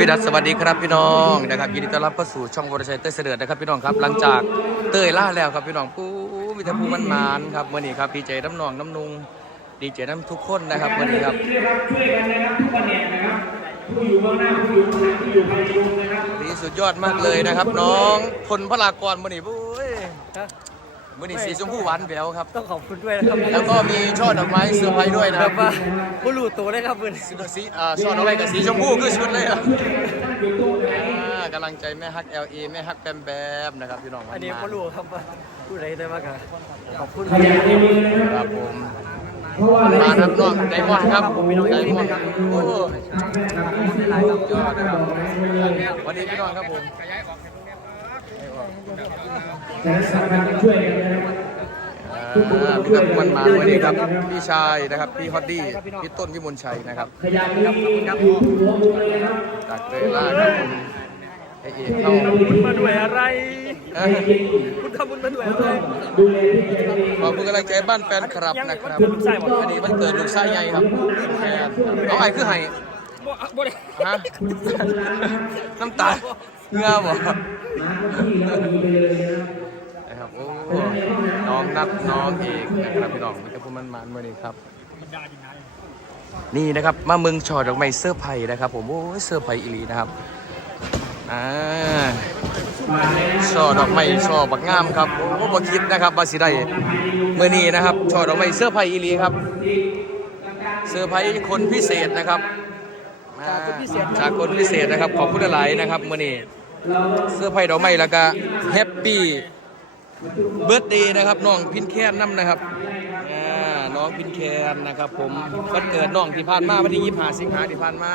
วีดัสสวัสดีครับพี่น้องนะครับยินดีต้อนรับเข้าสู่ช่องวรชัยเต้ยเสด็จนะครับพี่น้องครับหลังจากเต้ยล่าแล้วครับพี่น้องผู้มีแต่ผู้มันมานๆครับเมื่อนี้ครับดีใจน้ำนองน้ำนุงดีใจน้ำทุกคนนะครับเมื่อนี้ครับช่วยกันนะครับทุกประเด็นนะครับผู้อยู่เบื้องหน้าผู้อยู่ข้างหลังผู้อยู่ภายในวงนะครับดีสุดยอดมากเลยนะครับ น้องพลพลากรมื่อนี้บุ้ย มื่อนี้สีชมพูหวานแหววครับ ต้องขอบคุณด้วยนะครับแล้วก็มีช่อดอกไม้เซอร์ไพรส์ด้วยนะแบครับบว่าผู้รู้ตัวเลยครับคุณสีอ่าช่อดอกไม้กับสีชมพูคือชุดเลยครับอ่ากำลังใจแม่ฮัก LA แม่ฮักแบมแบมนะครับพี่น้องอันนี้มาผู้รู้ครับว่าผู้ใดได้มากครับขอบคุณขยันในมือนะครับครับผมเพราะว่ามาครับน้องไดมอนด์ครับไดมอนด์โอ้หลายครับยอดนะครับ วันนี้พี่น้องครับผม แต่สำคัญช่วยกันนะครับอ่าพี่กับมันมาวันนี้ครับพี่ชายนะครับพี่ฮอดดี้พี่ต้นวิมลชัยนะครับขยันนี้อยู่ทุกหัวมุมเลยนะครับจากเตยล่าครับผมไอเอกเข้าคุณมาด้วยอะไรเอ้ยคุณทำบุญมาด้วยอะไรดูแลพี่ใจดีขอบคุณกำลังใจบ้านแฟนคลับนะครับอันนี้มันเกิดลูกชายใหญ่ครับแฟนเอาไอ้คือไห้บ่บ่ได้ฮะน้ำตา เงาบ่มาที่แล้วดีไปเลยนะครับนะครับโอ้น้องนัดน้องเอกนะครับพี่น้องมันจะพูดมันมันๆมื่อนี้ครับ นี่นะครับมาเมืองชอดอกไม้เสื้อร์ไผ่นะครับ ผมโอ้เสื้อร์ไผ่อีหลีนะครับอ่าช่อดอกไม้ช่อบักงามครับโอ้บ่คิดนะครับว่าสิได้มื่อนี้นะครับช่อดอกไม้เสื้อร์ไผ่อีหลีครับเสื้อร์ไผ่คนพิเศษนะครับ อ่าจากคนพิเศษนะครับ ขอบคุณหลายๆนะครับมื่อนี้เสื้อร์ไผ่ดอกไม้แล้วก็แฮปปี้เบิร์ดเดย์นะครับน้องพินแคนน้ำนะครับอ่าน้องพินแคนนะครับ ผมวันเกิดน้องที่ผ่านมาวันที่25สิงหาที่ผ่านมา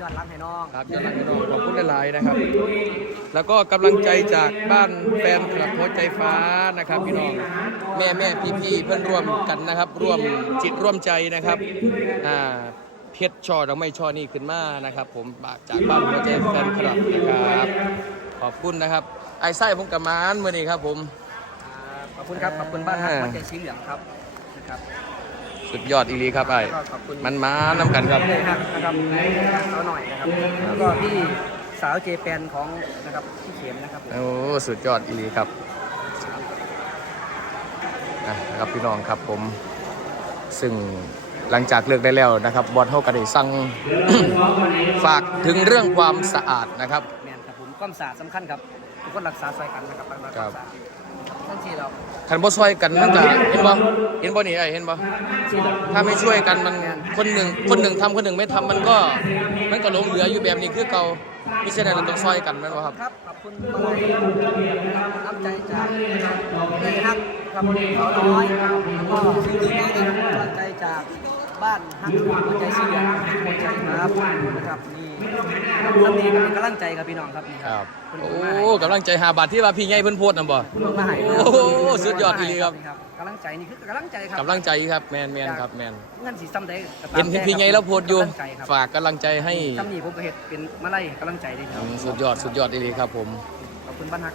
ยอดรักให้น้องครับย้อนหลังให้น้องขอบคุณหลายๆนะครับ แล้วก็กำลังใจจากบ้านแฟนคลับหัวใจฟ้านะครับ พี่น้องแม่แม่พี่พี่ๆเพื่อนร่วมกันนะครับ ร่วมจิตร่วมใจนะครับอ่า เพชรช่อดอกไม้ช่อนี่ขึ้นมานะครับ ผมจากบ้านหัวใจแฟนคลับนะครับขอบคุณนะครับ ไอ้ไส้ผมกับมานมื่อนี้ครับ ผมขอบคุณครับขอบคุณบ้านฮักหัวใจสีเหลืองครับนะครับ สุดยอดอีหลีครับไอ้ก็ขอบคุณมันมานำกันครับเลยครับนะครับเอาหน่อยนะครับแล้วก็พี่สาวเจแปนของนะครับพี่เข็มนะครับผมโอ้สุดยอดอีหลีครับอะครับพี่น้องครับผมซึ่ง หลังจากเลือกได้แล้วนะครับบอลเท่ากันได้สั่ง ฝากถึงเรื่องความสะอาดนะครับ แมนครับผมความสะอาดสำคัญครับทุกคนรักษาซอยกันนะครับรักษาความสะอาดทั้งที่เราคันบ่ช่วยกันมันจะเห็นบ่เห็นบ่นี่ไอ้เห็นบ่ที่เราถ้าไม่ช่วยกันมันคนหนึ่งคนหนึ่งทำคนหนึ่งไม่ทำมันก็มันก็หลงเหลืออยู่แบบนี้คือเก่ามิฉะนั้นเราต้องช่วยกันแม่นบ่ครับครับขอบคุณมาลัยน้ำใจจากนี่ครับครับเขาน้อยแล้วก็สิ่งที่นี้เนี่ยกำลังใจ จากบ้านฮักหัวใจสีเหลืองหัวใจครับนะครับนี่ท่านนี้ก็เป็นกำลังใจครับพี่น้องครับนี่ครับเพิ่นโอ้เพิ่นมาให้กำลังใจหาบาทที่ว่าพี่ใหญ่เพิ่นโพสต์นำบ่เพิ่นมาให้โอ้โหสุดยอดอีหลีครับกำลังใจนี่คือกำลังใจครับกำลังใจครับแมนแมนครับแมนเงินสีซ้ำได้ก็ตามเห็นพี่พี่ใหญ่แล้วโพสต์อยู่กำลังใจครับฝากกำลังใจให้ซ้ำนี่ผมก็เห็นเป็นมาไล่กำลังใจเลยครับอืมสุดยอดสุดยอดอีหลีครับผมขอบคุณบ้านฮัก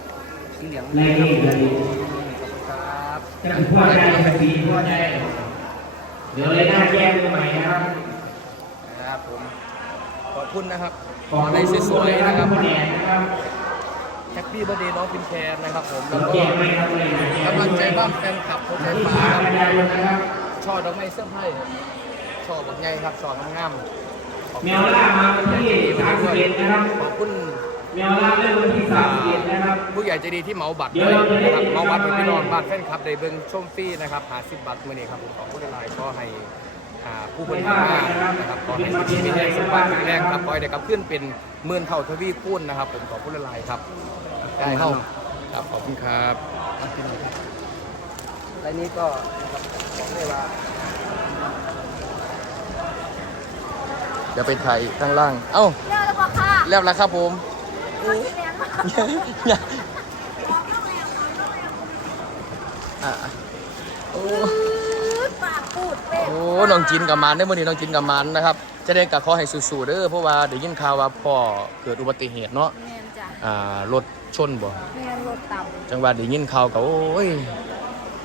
สีเหลืองในนี่จะดีขอบคุณครับจะพ่อใจจะดีพ่อใจ เดี๋ยวเลยหน้าแก้มือใหม่นะครับนะครับผมขอบคุณนะครับขอในสวยๆนะครับแดงนะครับแฮปปี้เบอร์เดย์น้องพินแคนนะครับผมสัแล้วงก็เกตไหมครับเลยนะกำลังใจบ้านแฟนคลับหัวใจฟ้าขาครับกันยายนนะครับช่อดอกไม้เสื้อผ้าช่อบักใหญ่ครับช่องามๆขอบแมคุณวล่ามาวันที่31นะครับขอบคุณ แมวล่าเริ่มวันที่31นะครับผู้ใหญ่ใจดีที่เหมาบัตรด้วยนะครับเหมาบัตรให้พี่น้องบ้านแฟนคลับได้เบิ่งชมฟรีนะครับหาสิบบาทมื้อนี้ครับผมขอบคุณหลายๆก็ให้อ่าผู้บริหารนะครับขอให้ชีวิตมีแรงสุขภาพแข็งแรงครับขอให้ได้กลับขึ้นเป็นหมื่นเท่าทวีคูณนะครับ ผมขอบคุณหลายๆครับได้เข้าครับขอบคุณครับรายนี้ก็นะครับบอกเลยว่าเดี๋ยวไปถ่ายข้างล่าง เอ้าเร็วแล้วบอกค่ะแล้วละครับผม อะโอ้ปากปูดเป็ดโอ้น้องจินกับมันได้อมื่อนี้น้องจินกับมันนะครับ จะได้กับขอให้สู้ๆเด้อเพราะว่าได้ยินข่าวว่าพ่อเกิดอุบัติเหตุเนาะแมนจ้ะอ่ารถชนบ่ แมนรถต่จังหวัดได้ยินข่าวก็โอ้ย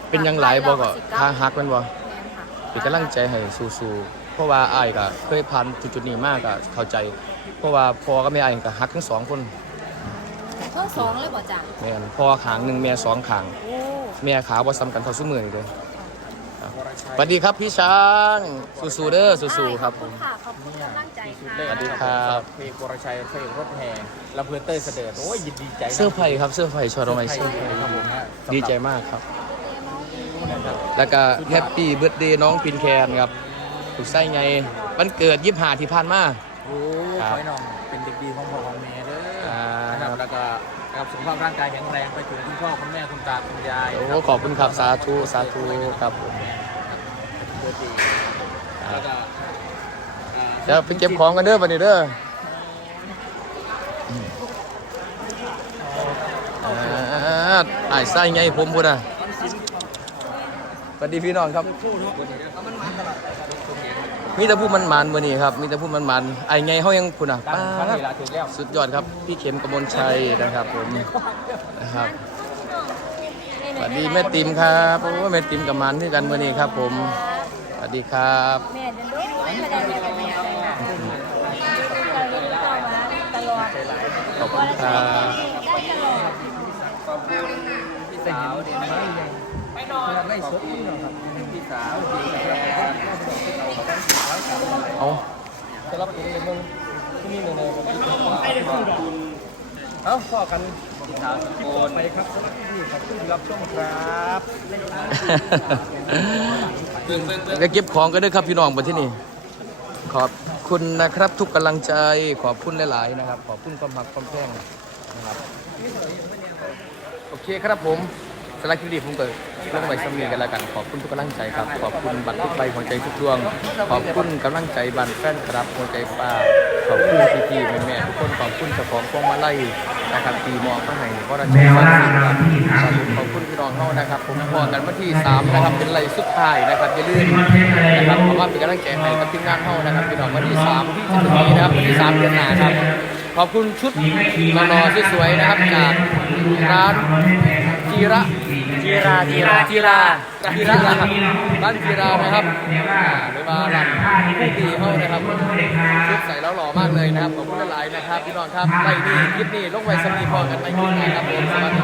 เป็นหยังหลายบ่ก็ทางหักแมันบ่ำแมนค่ะเป็นกำลังใจให้สู้ๆ เพราะว่าอ้ายก็เคยผ่านจุดๆนี้มากก็เข้าใจ เพราะว่าพ่อกับแม่ไอ้ก็ฮักทั้งสองคนทั้งสองเลยบ่จ้ะแม่นพ่อขางหนึ่งแม่สองขางโอ้แม่ขาบ่ซ้ำกันเท่าซุมือนี่เลยครับสวัสดีครับพี่ช้างสู้ๆเด้อสู้ๆครับ ขอบคุณค่ะขอบคุณกำลังใจค่ะสวัสดีครับ เพลงกรชัยเพลงรถแห่ลำเพลินเต้ยเสด็จโอ้ยยินดีใจมากเสื้อร์ไผ่ครับเสื้อร์ไผ่ชอตรงไหนเสื้อร์ไผ่ครับผมฮะดีใจมากครับนะครับ แล้วก็แฮปปี้เบิร์ดเดย์น้องปินแคนครับ ถูกไส้ไงวันเกิดยิบหาที่ผ่านมา โอ้ครับขอให้น้องเป็นเด็กดีของพ่อของแม่เด้ออ่านะครับแล้วก็นะครับสุขภาพร่างกายแข็งแรงไปถึงคุณพ่อคุณแม่คุณตาคุณยายโอ้ขอบคุณครับสาธุสาธุครับผม ตัวจริงแล้วก็อ่าเดี๋ยวไปเก็บของกันเด้อบันนี้เด้ออ่าไอ้ไส้ไงผมพูดอะสวัสดีพี่น้องครับมี แต่ผู้มันมันๆวันนี้ครับ มีแต่ผู้มันมันๆไอ้ไงเขายังคุณอะตั้งป้าตั้งดเวลาถึงแล้วสุดยอดครับ พี่เข็มกมลชัยนะครับผมนะครับสวัสดีแม่ติมครับโอ้แม่ติมกับมันที่กันวันนี้ครับ ผมสวัสดีครับแม่เดินด้วยไม่ได้แม่กับแม่เลยค่ะเราเรียนต่อมาตลอดขอบคุณครับได้ตลอดขอบคุณพี่สาวดีนะครับ ไม่นอนไม่สดครับพี่สาวพี่แกเอาจะรับเองเลยมึงที่นี่เลยขอบคุณเอ้าพ่อกันพี่สาวตะโกนไปครับสวัสดีขอบคุณที่รับชมครับก็เก็บของกันด้วยครับพี่น้องบนที่นี่ขอบคุณนะครับทุกกำลังใจขอบคุณหลาย ๆ นะครับ ขอบคุณความหักความแพงนะครับ โอเคครับผมสำหรับคลิปนี้ผมก็ลงไปสำเนียงกันแล้วกันขอบคุณทุกกำลังใจครับ ขอบคุณบัตรทุกใบหัวใจทุกดวง ขอบคุณกำลังใจบันแฟนครับหัวใจป้าขอบคุณพี่ๆแม่ๆทุกคนขอบคุณเจ้าของพวงมาลัยนะครับตีมองมาให้เพราะเราใจสาธุครับสาธุขอบคุณพี่น้องเฮานะครับ ผมพอกันวันที่3นะครับเป็นไลฟ์สุดท้ายนะครับอย่าลืมนะครับเพราะว่าเป็นกำลังใจให้กับทีมงานเฮานะครับพี่น้องวันที่3ที่จะถึงนี้นะครับวันที่3เดือนหน้าครับขอบคุณชุดรอสวยๆนะครับจากร้าน จีระจีราจีราจีราจีระนะครับร้านจีระนะครับอ่าหรือว่าร้านผู้ดีเฮานะครับชุดใส่แล้วหล่อมากเลยนะครับขอบคุณหลายๆนะครับพี่น้องครับไปนี่คลิปนี้ลงไว้สมีพอกันไปคลิปหน้าครับผมสวัสดีครับ